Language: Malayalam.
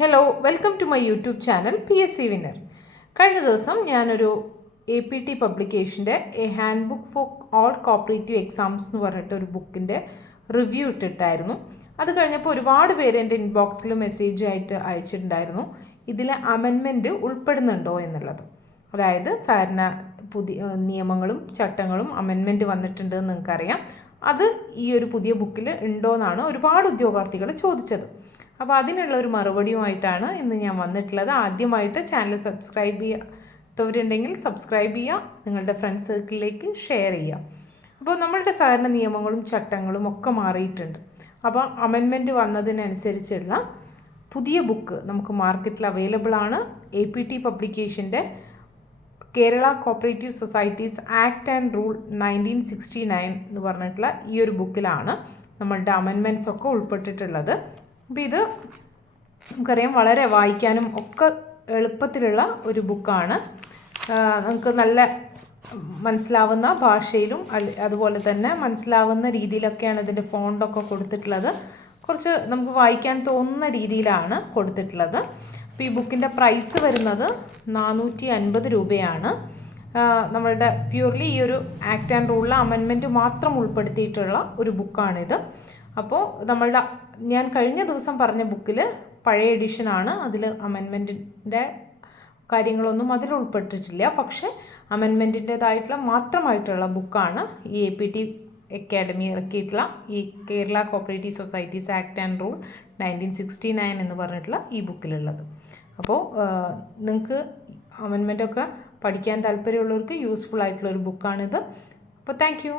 Hello welcome to my YouTube channel PSC winner. കഴിഞ്ഞ ദിവസം ഞാനൊരു APT പബ്ലിക്കേഷൻ്റെ a handbook for all cooperative exams എന്ന് പറഞ്ഞിട്ട് ഒരു ബുക്കിൻ്റെ റിവ്യൂ ഇട്ടിട്ടായിരുന്നു. അത് കഴിഞ്ഞപ്പോൾ ഒരുപാട് പേര് എൻ്റെ ഇൻബോക്സിൽ മെസ്സേജ് ആയിട്ട് അയച്ചിട്ടുണ്ടായിരുന്നു ഇതിൽ അമെൻമെൻറ്റ് ഉൾപ്പെടുന്നുണ്ടോ എന്നുള്ളത്. അതായത് സാധാരണ പുതിയ നിയമങ്ങളും ചട്ടങ്ങളും അമെൻമെൻറ്റ് വന്നിട്ടുണ്ട് എന്ന് നിങ്ങൾക്കറിയാം. അത് ഈ ഒരു പുതിയ ബുക്കിൽ ഉണ്ടോ എന്നാണ് ഒരുപാട് ഉദ്യോഗാർത്ഥികൾ ചോദിച്ചത്. അപ്പോൾ അതിനുള്ള ഒരു മറുപടിയുമായിട്ടാണ് ഇന്ന് ഞാൻ വന്നിട്ടുള്ളത്. ആദ്യമായിട്ട് ചാനൽ സബ്സ്ക്രൈബ് ചെയ്യാത്തവരുണ്ടെങ്കിൽ സബ്സ്ക്രൈബ് ചെയ്യുക, നിങ്ങളുടെ ഫ്രണ്ട്സ് സർക്കിളിലേക്ക് ഷെയർ ചെയ്യുക. അപ്പോൾ നമ്മളുടെ സാധാരണ നിയമങ്ങളും ചട്ടങ്ങളും ഒക്കെ മാറിയിട്ടുണ്ട്. അപ്പോൾ അമെൻമെൻറ്റ് വന്നതിനനുസരിച്ചുള്ള പുതിയ ബുക്ക് നമുക്ക് മാർക്കറ്റിൽ അവൈലബിൾ ആണ്. APT പബ്ലിക്കേഷൻ്റെ Kerala cooperative societies act and rule 1969 എന്ന് പറഞ്ഞിട്ടുള്ള ഈ ഒരു ബുക്കിലാണ് നമ്മളുടെ അമെൻമെൻറ്റ്സ് ഒക്കെ ഉൾപ്പെട്ടിട്ടുള്ളത്. അപ്പോൾ ഇത് നമുക്കറിയാം വളരെ വായിക്കാനും ഒക്കെ എളുപ്പത്തിലുള്ള ഒരു ബുക്കാണ്. നമുക്ക് നല്ല മനസ്സിലാവുന്ന ഭാഷയിലും അതുപോലെ തന്നെ മനസ്സിലാവുന്ന രീതിയിലൊക്കെയാണ് ഇതിൻ്റെ ഫോണ്ടൊക്കെ കൊടുത്തിട്ടുള്ളത്. കുറച്ച് നമുക്ക് വായിക്കാൻ തോന്നുന്ന രീതിയിലാണ് കൊടുത്തിട്ടുള്ളത്. അപ്പോൾ ഈ ബുക്കിൻ്റെ പ്രൈസ് വരുന്നത് 450 രൂപയാണ്. നമ്മളുടെ പ്യൂർലി ഈ ഒരു ആക്ട് ആൻഡ് റൂളിലെ അമെൻമെൻറ്റ് മാത്രം ഉൾപ്പെടുത്തിയിട്ടുള്ള ഒരു ബുക്കാണിത്. അപ്പോൾ നമ്മളുടെ ഞാൻ കഴിഞ്ഞ ദിവസം പറഞ്ഞ ബുക്കിൽ പഴയ എഡിഷനാണ്, അതിൽ അമെൻമെൻറ്റിൻ്റെ കാര്യങ്ങളൊന്നും അതിൽ ഉൾപ്പെട്ടിട്ടില്ല. പക്ഷേ അമെൻമെൻറ്റിൻ്റേതായിട്ടുള്ള മാത്രമായിട്ടുള്ള ബുക്കാണ് ഈ APT അക്കാഡമി ഇറക്കിയിട്ടുള്ള ഈ Kerala cooperative societies act and rule 1969 എന്ന് പറഞ്ഞിട്ടുള്ള ഈ ബുക്കിലുള്ളത്. അപ്പോൾ നിങ്ങൾക്ക് അമെൻമെൻറ്റൊക്കെ പഠിക്കാൻ താല്പര്യമുള്ളവർക്ക് യൂസ്ഫുൾ ആയിട്ടുള്ളൊരു ബുക്കാണിത്. അപ്പോൾ താങ്ക് യു.